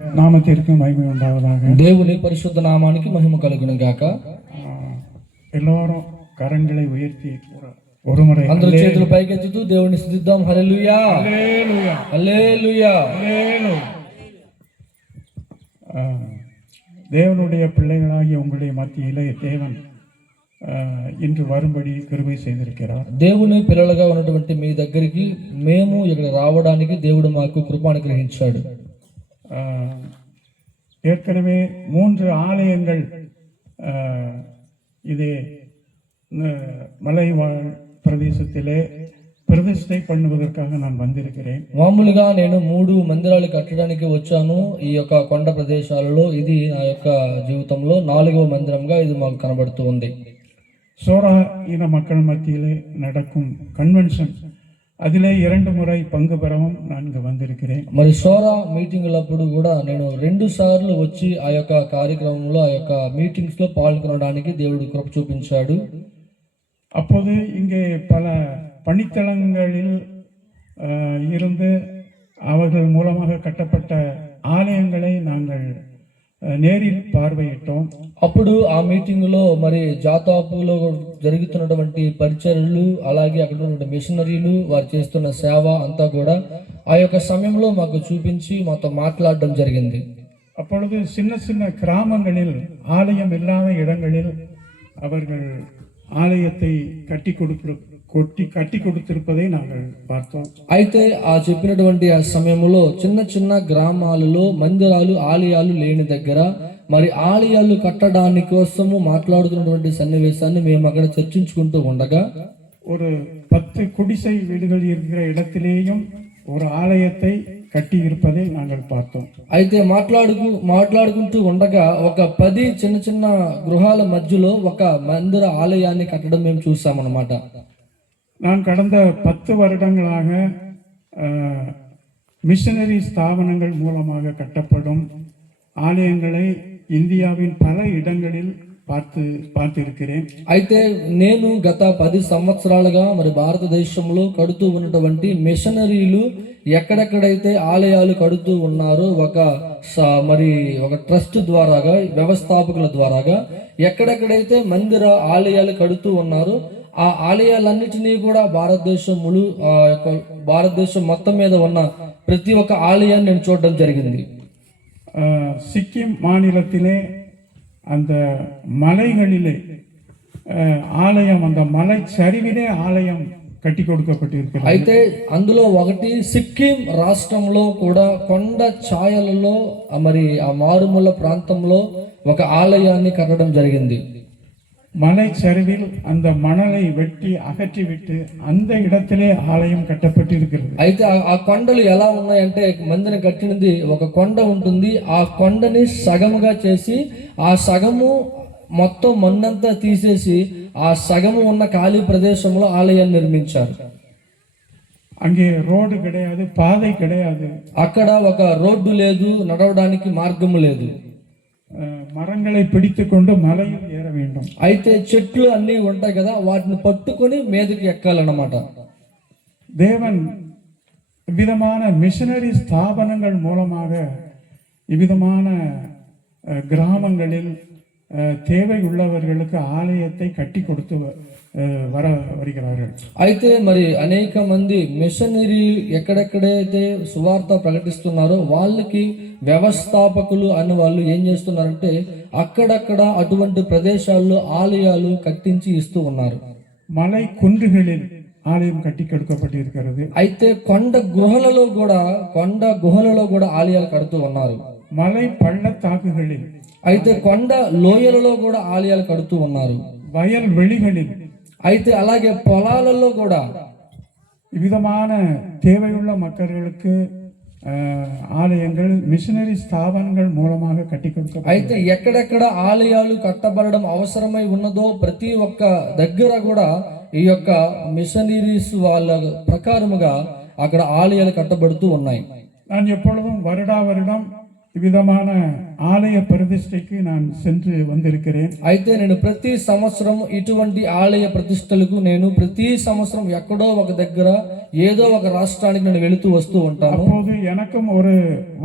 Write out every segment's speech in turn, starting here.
నామతిற்கு మహిమ ఉండవதாக. దేవుని పరిశుద్ధ నామానికి మహిమ కలుగును గాక. ఎల్లవరం కరంகளை ఉయర్తి ఒరుముறை అందరూ చేతులు పైకెత్తుతూ దేవుని స్తుతిద్దాం. హల్లెలూయా హల్లెలూయా హల్లెలూయా. தேவனுடைய பிள்ளைகளாகிய உங்களுடைய மத்தியிலே தேவன் இன்று வரும்படி கிருபை செய்திருக்கிறார். దేవుని పిల్లలుగా ఉన్నటువంటి మీ దగ్గరికి మేము ఇక్కడ రావడానికి దేవుడు మాకు కృప అనుగ్రహించాడు. ஏற்கனவே 3 ஆலயங்கள் இதே மலைவாழ் பிரதேசத்திலே பிரதிஷ்டை பண்ணுவதற்காக நான் வந்திருக்கிறேன். మామూలుగా నేను 3 మందిరాలు కట్టడానికి వచ్చాను ఈ యొక్క కొండ ప్రదేశాలలో. ఇది నా యొక్క జీవితంలో 4వ మందిరంగా ఇది మాకు కనబడుతూ ఉంది. சோரா இன மக்கள் மத்தியிலே நடக்கும் கன்வென்ஷன் அதிலே 2 முறை பங்கு பெறவும் நான் இங்கு வந்திருக்கிறேன். మరి సోరా మీటింగులప్పుడు కూడా నేను 2 సార్లు వచ్చి ఆ యొక్క కార్యక్రమంలో ఆ యొక్క మీటింగ్స్ లో పాల్గొనడానికి దేవుడు కృప చూపించాడు. அப்போது இங்கே பல பணித்தளங்களில் இருந்து அவர்கள் மூலமாக கட்டப்பட்ட ஆலயங்களை நாங்கள் நேரில் பார்வையிட்டோம். అప్పుడు ఆ మీటింగ్ లో మరి జాతాపులో జరుగుతున్నటువంటి పరిచర్యలు, అలాగే అక్కడ ఉన్న మిషనరీలు వారు చేస్తున్న సేవ అంతా కూడా ఆ యొక్క సమయంలో మాకు చూపించి మాతో మాట్లాడడం జరిగింది. அப்பொழுது சின்ன சின்ன கிராமங்களில் ஆலயம் இல்லாத இடங்களில் அவர்கள் ஆலயத்தை கட்டி கொடுத்திருப்பதை நாங்கள் பார்த்தோம். అయితే ఆ చెప్పినటువంటి ఆ సమయంలో చిన్న చిన్న గ్రామాలలో మందిరాలు, ఆలయాలు లేని దగ్గర మరి ఆలయాలు కట్టడానికి కోసము మాట్లాడుతున్నటువంటి సన్నివేశాన్ని మేము అక్కడ చర్చించుకుంటూ ఉండగా ஒரு 10 குடிசை வீடுகள் இருக்கிற இடத்திலேயும் ஒரு ஆலயத்தை కట్టి இருப்பதை நாங்கள் பார்த்தோம். అయితే మాట్లాడుకుంటూ ఉండగా ఒక 10 చిన్న చిన్న గృహాల మధ్యలో ఒక మందిర ఆలయాన్ని కట్టడం మేము చూసామన్నమాట. நான் கடந்த 10 வருடங்களாக மிஷனரி ஸ்தாபனங்கள் மூலமாக கட்டப்படும் ஆலயங்களை இந்தியாவின் பல இடங்களில் பார்த்திருக்கிறேன். అయితే నేను గత 10 సంవత్సరాలుగా మరి భారతదేశంలో కడుతూ ఉన్నటువంటి మిషనరీలు ఎక్కడెక్కడైతే ఆలయాలు కడుతూ ఉన్నారో ఒక ట్రస్ట్ ద్వారాగా, వ్యవస్థాపకుల ద్వారాగా ఎక్కడెక్కడైతే మందిర ఆలయాలు కడుతూ ఉన్నారో ఆ ఆలయాలన్నిటినీ కూడా భారతదేశం మొత్తం మీద ఉన్న ప్రతి ఒక్క ఆలయాన్ని నేను చూడడం జరిగింది. సిక్కిం மாநிலத்திலே அந்த மலைகளிலே ஆலயம், அந்த மலை சரிவிலே ஆலயம் కట్టి கொடுக்கப்பட்டிருக்கிறது. అయితే అందులో ఒకటి సిక్కిం రాష్ట్రంలో కూడా కొండ ఛాయలలో మరి ఆ మారుమూల ప్రాంతంలో ఒక ఆలయాన్ని కట్టడం జరిగింది. மலை சரிவில் அந்த மணலை வெட்டி அகற்றிவிட்டு அந்த இடத்திலே ஆலயம் கட்டப்பட்டிருக்கிறது. అయితే ఆ కొండలు ఎలా ఉన్నాయంటే మందిని కట్టినది ఒక కొండ ఉంటుంది. ఆ కొండని సగముగా చేసి ఆ సగము మొత్తం మన్నంతా తీసేసి ఆ సగము ఉన్న ఖాళీ ప్రదేశంలో ఆలయాన్ని నిర్మించారు. அங்கே ரோடு கிடையாது, பாதை கிடையாது. అక్కడ ఒక రోడ్డు లేదు, నడవడానికి మార్గం లేదు. మరంகளை పిడిచుకొండు మలయం ఏర வேண்டும். అయితే చెట్లు అన్నీ ఉంటాయి కదా, వాటిని పట్టుకొని మీదకి ఎక్కాలన్నమాట. தேவன் விதமான மிஷனரி ஸ்தாபனங்கள் மூலமாக இவ்விதமான கிராமங்களில் தேவை உள்ளவர்களுக்கு ஆலயத்தை கட்டி கொடுத்து வருகிறார்கள். అయితే మరి అనేక మంది మిషనరీ ఎక్కడెక్కడైతే సువార్త ప్రకటిస్తున్నారో వాళ్ళకి వ్యవస్థాపకులు అని వాళ్ళు ఏం చేస్తున్నారంటే అక్కడక్కడ అటువంటి ప్రదేశాల్లో ఆలయాలు కట్టించి ఇస్తూ ఉన్నారు. మలై కుండ్రుகளில் ఆలయం కట్టి కడుకోబడిஇருக்கிறது. అయితే కొండ గుహలలో కూడా ఆలయాలు కడుతూ ఉన్నారు. మలై పள்ளத்தாக்குகளில், అయితే కొండ లోయలలో కూడా ఆలయాలు కడుతూ ఉన్నారు. వయల్ வெளிகளில், అయితే అలాగే పొలాలలో కూడా విధமான தேவையுள்ள மக்களுக்கு ఆలయంகள் మిషనరీ స్థాపనகள் మూలமாக కట్టి கொடுக்க. అయితే ఎక్కడెక్కడ ఆలయాలు కట్టబడడం అవసరమై ఉన్నదో ప్రతి ఒక్క దగ్గర కూడా ఈ యొక్క మిషనరీస్ వాళ్ళ ప్రకారముగా అక్కడ ఆలయాలు కట్టబడుతూ ఉన్నాయి. நான் எப்பொழுதும் வருடம் విధமான ఆలయ ప్రతిష్టకి நான் சென்று வந்திருக்கிறேன். అయితే నేను ప్రతి సంవత్సరం ఇటువంటి ఆలయ ప్రతిష్టలకు నేను ప్రతి సంవత్సరం ఎక్కడో ఒక దగ్గర ఏదో ఒక రాష్ట్రానికి నేను వెళుతూ వస్తూ ఉంటాను. அப்போது எனக்கும் ஒரு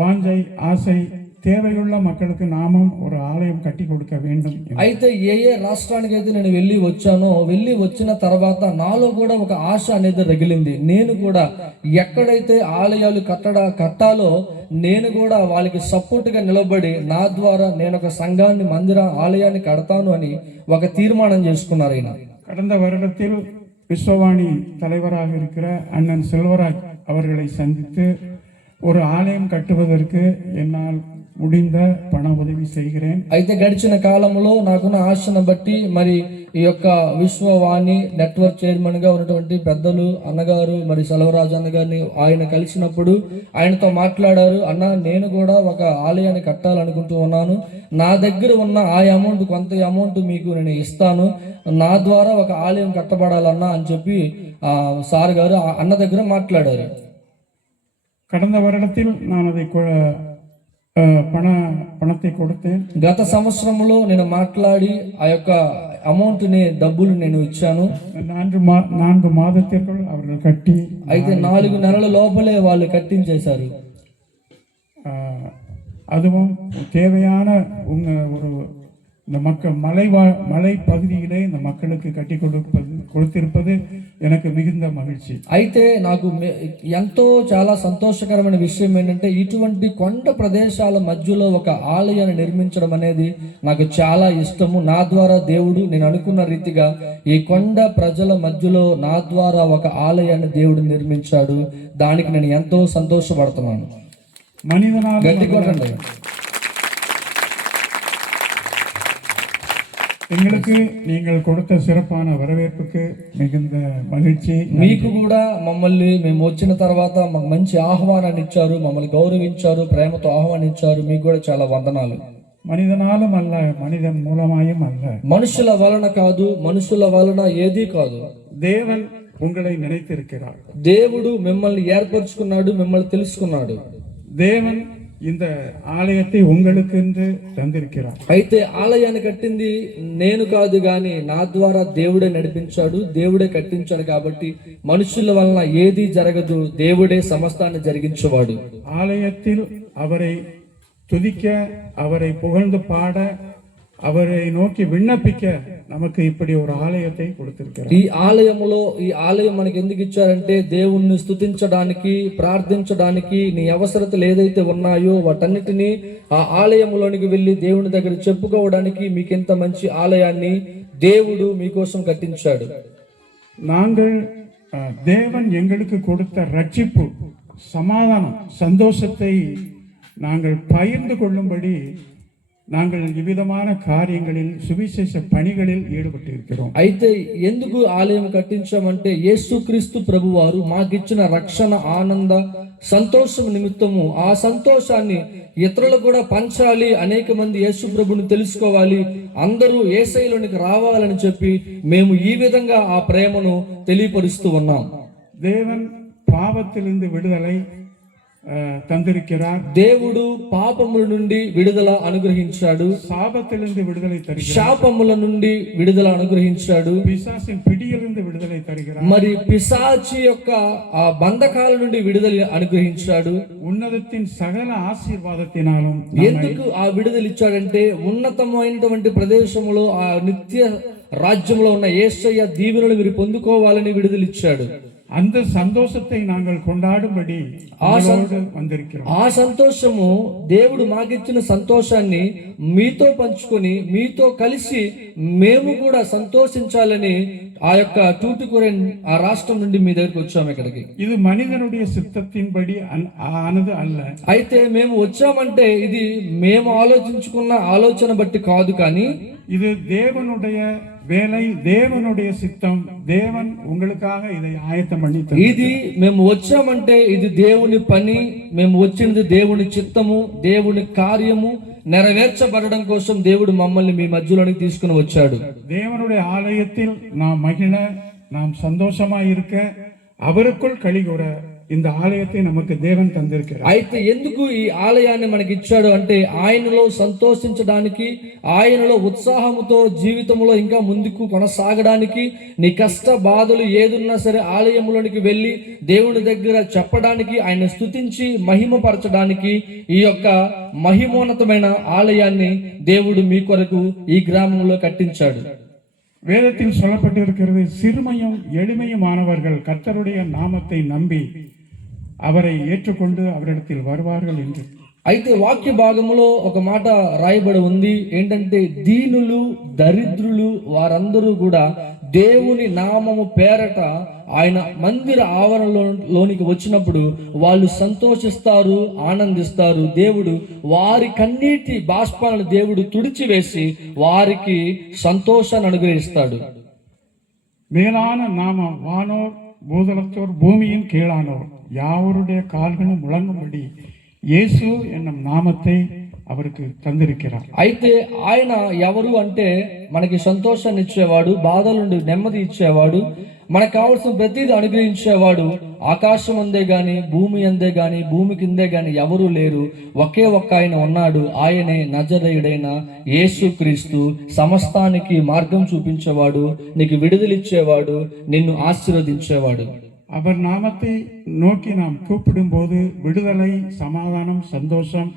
வாஞ்சை, ஆசை தேவையுள்ள மக்களுக்கு நாமும் ஒரு ஆலயம் கட்டி கொடுக்க வேண்டும். అయితే ఏ రాష్ట్రానికి అయితే నేను వెళ్ళి వచ్చానో, వెళ్ళి వచ్చిన తర్వాత నాలో కూడా ఒక ఆశ అనేది రగిలింది. నేను కూడా ఎక్కడైతే ఆలయాలు కట్టాలో నేను కూడా వాళ్ళకి సపోర్ట్ గా నిలబడి నా ద్వారా నేను ఒక సంఘాన్ని ఆలయాన్ని కడతాను అని ఒక తీర్మానం చేసుకున్నారు ఆయన. கடந்த வருடத்தில் விஸ்வவாணி தலைவராக இருக்கிற அண்ணன் செல்வராஜ் அவர்களை சந்தித்து ஒரு ஆலயம் கட்டுவதற்கு என்னால் முடிந்த பண உதவி செய்கிறேன். అయితే గడిచిన కాలంలో నాకున్న ఆశను బట్టి మరి ఈ యొక్క విశ్వవాణి నెట్వర్క్ చైర్మన్ గా ఉన్నటువంటి పెద్దలు అన్నగారు మరి సెలవరాజు అన్నగారిని ఆయన కలిసినప్పుడు ఆయనతో మాట్లాడారు. అన్న, నేను కూడా ఒక ఆలయాన్ని కట్టాలనుకుంటూ ఉన్నాను. నా దగ్గర ఉన్న ఆ అమౌంట్, కొంత అమౌంట్ మీకు నేను ఇస్తాను. నా ద్వారా ఒక ఆలయం కట్టబడాలన్నా అని చెప్పి సార్ గారు అన్న దగ్గర మాట్లాడారు. கடந்த வருடத்தில் நான் அதை పణத்தை கொடுத்தேன். గత సంవత్సరంలో నేను మాట్లాడి ఆ యొక్క అమౌంట్ ని డబ్బులు నేను ఇచ్చాను. 4 మాదத்திற்குள் அவர்கள் கட்டி, అయితే 4 నెలల లోపలే వాళ్ళు కట్టించేశారు. அதுவும் தேவையான ஒரு இந்த மலை பகுதியிலே இந்த மக்களுக்கு கட்டி கொடுத்திருப்பது எனக்கு மிகுந்த మహిళ. అయితే నాకు ఎంతో చాలా సంతోషకరమైన విషయం ఏంటంటే ఇటువంటి కొండ ప్రదేశాల మధ్యలో ఒక ఆలయాన్ని నిర్మించడం అనేది నాకు చాలా ఇష్టము. నా ద్వారా దేవుడు నేను అనుకున్న రీతిగా ఈ కొండ ప్రజల మధ్యలో నా ద్వారా ఒక ఆలయాన్ని దేవుడు నిర్మించాడు. దానికి నేను ఎంతో సంతోషపడుతున్నాను. గట్టి కొట్టండి. எங்களுக்கு நீங்கள் கொடுத்த சிறப்பான வரவேற்புக்கு மிகுந்த மகிழ்ச்சி. మీకు కూడా మమ్మల్ని మేము వచ్చిన తర్వాత మాకు మంచి ఆహ్వానాన్ని ఇచ్చారు, మమ్మల్ని గౌరవించారు, ప్రేమతో ఆహ్వానించారు. మీకు కూడా చాలా వందనాలు. మనిదనాலும் அல்ல, మనిదన్ మూలమాయం அல்ல. మనుషుల వలన కాదు, మనుషుల వలన ఏదీ కాదు. దేవన్ உங்களை நினைத்திருக்கிறார். దేవుడు మిమ్మల్ని ఏర్పరచుకున్నాడు, మిమ్మల్ని తెలుసుకున్నాడు. దేవన్ இந்த ఆలయத்தை உங்களுக்கு என்று தந்திருக்கிறார். అయితే ఆలయాన్ని కట్టింది నేను కాదు గాని నా ద్వారా దేవుడే నడిపించాడు, దేవుడే కట్టించాడు. కాబట్టి మనుషుల వలన ఏది జరగదు, దేవుడే సమస్తాన్ని జరిగించేవాడు. ఆలయத்தில் அவரை துதிக்க, அவரை புகழ்ந்து பாட, அவரை நோக்கி விண்ணப்பிக்க நமக்கு இப்படி ஒரு ఆలయத்தை கொடுத்திருக்கிறார். ఈ ఆలయం మనకి ఎందుకు ఇచ్చారంటే దేవుణ్ణి స్తుతించడానికి, ప్రార్థించడానికి, నీ అవసరతలు ఏదైతే ఉన్నాయో వాటన్నిటినీ ఆ ఆలయంలోనికి వెళ్ళి దేవుని దగ్గర చెప్పుకోవడానికి మీకు ఇంత మంచి ఆలయాన్ని దేవుడు మీకోసం కట్టించాడు. நாங்கள் தேவன் எங்களுக்கு கொடுத்த ரட்சிப்பு, சமாதானம், சந்தோஷத்தை நாங்கள் பகிர்ந்து கொள்ளும்படி நாங்கள் వివిధமான కార్యங்களில் సువిశేష పనిகளில் ஈடுபட்டிருக்கிறோம். అయితే ఎందుకు ఆలయం కట్టించామంటే యేసుక్రీస్తు ప్రభువారు మాకిచ్చిన రక్షణ, ఆనంద, సంతోషం నిమిత్తము ఆ సంతోషాన్ని ఇతరులకు కూడా పంచాలి, అనేక మంది యేసు ప్రభుని తెలుసుకోవాలి, అందరూ యేసయ్యలోనికి రావాలని చెప్పి మేము ఈ విధంగా ఆ ప్రేమను తెలియపరుస్తూ ఉన్నాం. தேவன் பாவத்திலிருந்து விடுதலை தந்திருக்கிறார். దేవుడు పాపముల నుండి విడుదల అనుగ్రహించాడు, శాపத்திலிருந்து விடுதலை தருகிறார். శాపముల నుండి విడుదల అనుగ్రహించాడు, పిశాచిన్ పిడిயிலிருந்து விடுதலை தருகிறார். మరి పిశాచి యొక్క ఆ బంధకాల నుండి విడుదల అనుగ్రహించాడు. ఉన్నతத்தின் సకల ఆశీర్వాదத்தினாலும் ఎందుకు ఆ విడుదల ఇచ్చాడంటే ఉన్నతమైనటువంటి ప్రదేశంలో ఆ నిత్య రాజ్యంలో ఉన్న యేసయ్య దీవెనలు మీరు పొందుకోవాలని విడుదల ఇచ్చాడు. அந்த సంతోషத்தை நாங்கள் கொண்டாடும்படி வந்திருக்கிறோம். ఆ సంతోషము, దేవుడు మాకిచ్చిన సంతోషాన్ని మీతో పంచుకొని మీతో కలిసి మేము కూడా సంతోషించాలని ఆ యొక్క టూటుకురెన్ ఆ రాష్ట్రం నుండి మీ దగ్గరికి వచ్చాము. ఇక్కడికి ఇది మనిదనుடைய சித்தத்தின்படி ఆనదు అల్ల. అయితే మేము వచ్చామంటే ఇది మేము ఆలోచించుకున్న ఆలోచన బట్టి కాదు, కానీ இது தேவனுடைய வேலை, தேவனுடைய சித்தம். தேவன் உங்களுக்காக இதை ஆயத்தம் பண்ணி ఇది మేము వచ్చామంటే ఇది దేవుని పని, మేము వచ్చినది దేవుని చిత్తము, దేవుని కార్యము నెరవేర్చబడడం కోసం దేవుడు మమ్మల్ని మీ మధ్యలోనికి తీసుకుని వచ్చాడు. தேவனுடைய ஆலயத்தில் நாம் மகிழ, நாம் சந்தோஷமா இருக்க, அவருக்குள் களிகூற இந்த ஆலயத்தை நமக்கு தேவன் தந்திருக்கிறார். అయితే ఎందుకు ఈ ఆలయాన్ని మనకి ఇచ్చాడు అంటే ఆయనలో సంతోషించడానికి, ఆయనలో ఉత్సాహముతో జీవితంలో ఇంకా ముందుకు కొనసాగడానికి, నీ కష్ట బాధలు ఏదున్నా సరే ఆలయంలోనికి వెళ్ళి దేవుని దగ్గర చెప్పడానికి, ఆయన స్తుతించి మహిమపరచడానికి ఈ యొక్క మహిమోన్నతమైన ఆలయాన్ని దేవుడు మీ కొరకు ఈ గ్రామంలో కట్టించాడు. வேதத்தில் சொல்லப்பட்டிருக்கிறது, சிறுமையும் எளிமையுமானவர்கள் கர்த்தருடைய நாமத்தை நம்பி அவரை ஏற்றுக்கொண்டு அவரிடத்தில் வருவார்கள் என்று. అయితే వాక్య భాగంలో ఒక మాట రాయబడి ఉంది ఏంటంటే, దీనులు దరిద్రులు వారందరూ కూడా దేవుని నామము పేరట ఆయన మందిర ఆవరణలోనికి వచ్చినప్పుడు వాళ్ళు సంతోషిస్తారు, ఆనందిస్తారు. దేవుడు వారి కన్నీటి బాష్పాలను దేవుడు తుడిచివేసి వారికి సంతోషాన్ని అనుగ్రహిస్తాడు. மேலான நாமம் வானோர் பூதலத்தோர் பூமியின் கீழானோர் யாவருடைய கால்களும் முழங்கும்படி இயேசு என்னும் நாமத்தை அவருக்கு தந்திருக்கிறார். అయితే ఆయన ఎవరు అంటే మనకి సంతోషాన్ని ఇచ్చేవాడు, బాధల నుండి నెమ్మది ఇచ్చేవాడు, మనకు కావాల్సిన ప్రతిదీ అనుగ్రహించేవాడు. ఆకాశం అందే గాని, భూమి అందే గాని, భూమి కిందే గాని ఎవరూ లేరు. ఒకే ఒక్క ఆయన ఉన్నాడు. ఆయనే నజరేయుడైన యేసుక్రీస్తు. సమస్తానికి మార్గం చూపించేవాడు, నీకు విడుదలిచ్చేవాడు, నిన్ను ఆశీర్వదించేవాడు. அவர் நாமத்தை நோக்கி நாம் கூப்பிடும்போது விடுதலை, சமாதானம், சந்தோஷம்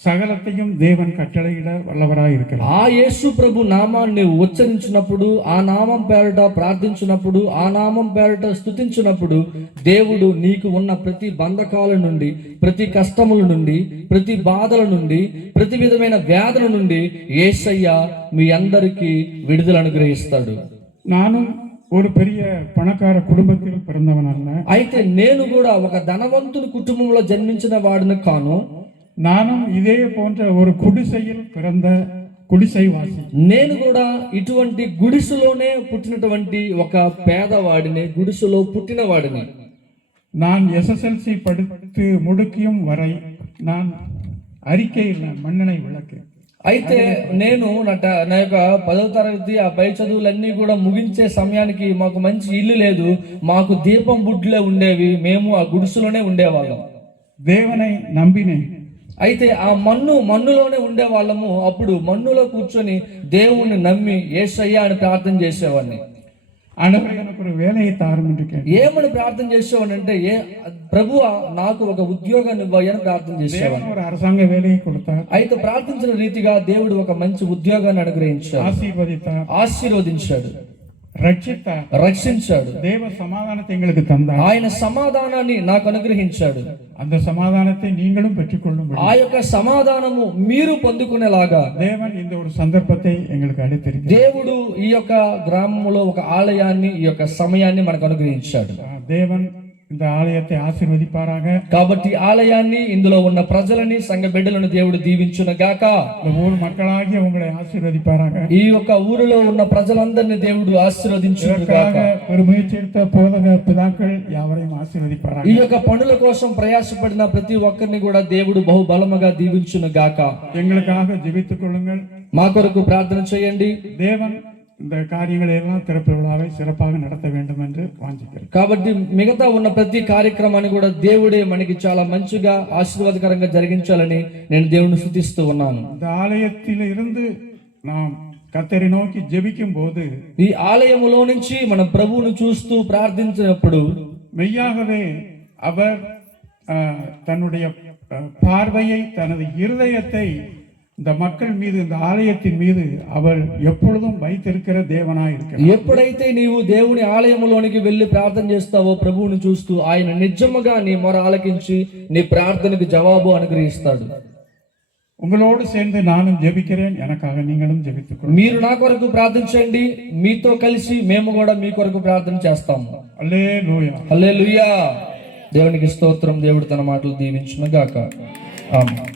సకలத்தையும் దేవన్ కట్టளையிட వల్లవరాయి இருக்கிறார். ఆ యేసు ప్రభు నామాన్ని ఉచ్చరించినప్పుడు, ఆ నామం పేరట ప్రార్థించినప్పుడు, ఆ నామం పేరట స్తుతించినప్పుడు దేవుడు నీకు ఉన్న ప్రతి బంధకాల నుండి, ప్రతి కష్టముల నుండి, ప్రతి బాధల నుండి, ప్రతి విధమైన వ్యాధుల నుండి యేసయ్య మీ అందరికీ విడుదల అనుగ్రహిస్తాడు. నాను ஒரு பெரிய பணக்கார குடும்பத்தில் பிறந்தவன் அல்ல. అయితే నేను కూడా ఒక ధనవంతుని కుటుంబంలో జన్మించిన వాడిని కాను. நானும் இதே போன்ற ஒரு குடிசையில் பிறந்த குடிசைவாசி. నేను కూడా ఇటువంటి గుడిసెలోనే పుట్టినటువంటి ఒక పేదవాడిని, గుడిసెలో పుట్టిన వాడిని. நான் SSLC படித்து முடுக்கியும் வரை நான் அறிக்கையில் மண்ணெண்ணை விளக்கு. అయితే నేను నా యొక్క 10వ తరగతి ఆ పై చదువులన్నీ కూడా ముగించే సమయానికి మాకు మంచి ఇల్లు లేదు, మాకు దీపం బుడ్లే ఉండేవి, మేము ఆ గుడిసెలోనే ఉండేవాళ్ళం. దేవుని నమ్మినేన్. అయితే ఆ మన్నులోనే ఉండే వాళ్ళము. అప్పుడు మన్నులో కూర్చొని దేవుణ్ణి నమ్మి యేసయ్యా అని ప్రార్థన చేసేవాడిని. ఏమని ప్రార్థన చేసేవాడిని అంటే, ప్రభువా నాకు ఒక ఉద్యోగాన్ని ఇవ్వని ప్రార్థన చేసేవాడిని. అయితే ప్రార్థించిన రీతిగా దేవుడు ఒక మంచి ఉద్యోగాన్ని అనుగ్రహించాడు, ఆశీర్వదించాడు, రక్షించాడు. దేవ సమాధానத்தை எங்களுக்கு தந்தார். ఆయన సమాధానాన్ని నాకు అనుగ్రహించాడు. அந்த సమాధానத்தை நீங்களும் பெற்றுக்கொள்ளும்படி, ఆ యొక్క సమాధానము మీరు పొందుకునేలాగా దేవన్ இந்த ஒரு சந்தர்ப்பத்தை எங்களுக்கு அளித்திருக்கிறார். దేవుడు ఈ యొక్క గ్రామంలో ఒక ఆలయాన్ని, ఈ యొక్క సమయాన్ని మనకు అనుగ్రహించాడు. దేవన్ இந்த ఆలయத்தை ఆశీర్వదిపారాக. కాబట్టి ఆలయాన్ని, ఇందులో ఉన్న ప్రజలని, సంఘ బిడ్డలను దేవుడు దీవించును గాక. ఊరు మక్కளாகிய உங்களை ఆశీర్వదిపారాக. ఈ యొక్క ఊరిలో ఉన్న ప్రజలందరినీ దేవుడు ఆశీర్వదించును గాక. ஒரு முயற்சி எடுத்த போதக పితాக்கள் யாவரையும் ఆశీర్వదిపారాக. ఈ యొక్క పనుల కోసం ప్రయాసపడిన ప్రతి ఒక్కరిని కూడా దేవుడు బహుబలముగా దీవించును గాక. எங்களுக்காக ஜெபித்துக் கொள்ளுங்கள். మా కొరకు ప్రార్థన చేయండి. தேவன் இந்த காரியங்களை எல்லாம் திறப்பு விழாவை சிறப்பாக நடத்த வேண்டும் என்று வாஞ்சிக்கிறேன். కాబట్టి మిగతా ఉన్న ప్రతి కార్యక్రమాన్ని కూడా దేవుడే మనకి చాలా మంచిగా ఆశీర్వాదకరంగా జరిగించాలని నేను దేవుని స్తుతిస్తూ ఉన్నాను. இந்த ஆலயத்தில் இருந்து நாம் கர்த்தரை நோக்கி ஜெபிக்கும் போது, ఈ ఆలయములో నుంచి మన ప్రభువును చూస్తూ ప్రార్థించినప్పుడు மெய்யாகவே அவர் தன்னுடைய பார்வையை, தனது இருதயத்தை இந்த மக்கள் மீது, இந்த ఆలయத்தின் மீது அவர் எப்பொழுதும் வைத்திருக்கிற தேவனாய் இருக்கிறார். ఎప్పుడైతే నీవు దేవుని ఆలయములోనికి వెళ్ళి ప్రార్థన చేస్తావో, ప్రభువుని చూస్తూ ఆయన నిజముగా నీ మొర ఆలకించి నీ ప్రార్థనకు జవాబు అనుగ్రహిస్తాడు. உங்களோடு சேர்ந்து நானும் ஜெபிக்கிறேன், எனக்காக நீங்களும் ஜெபித்துக் கொள்ளுங்கள். మీరు నా కొరకు ప్రార్థించండి, మీతో కలిసి మేము కూడా మీ కొరకు ప్రార్థన చేస్తాము. హల్లెలూయా, హల్లెలూయా. దేవునికి స్తోత్రం. దేవుడు తన మాటలు దీవించును గాక. ఆమేన్.